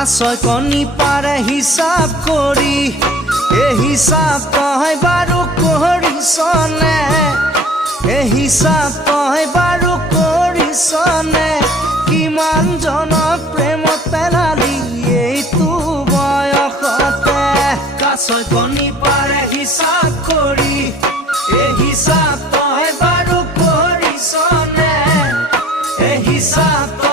কাছয় কণী পাৰে হিচাপ কৰি এই হিচাপ তই বাৰু কৰিছনে এই হিচাপ তই বাৰু কৰিছনে কিমান জনক প্ৰেমত পেলালি এইটো বয়সতে কাছয় কণী পাৰে হিচাপ কৰি এই হিচাপ তই বাৰু কৰিছনে এই হিচাপ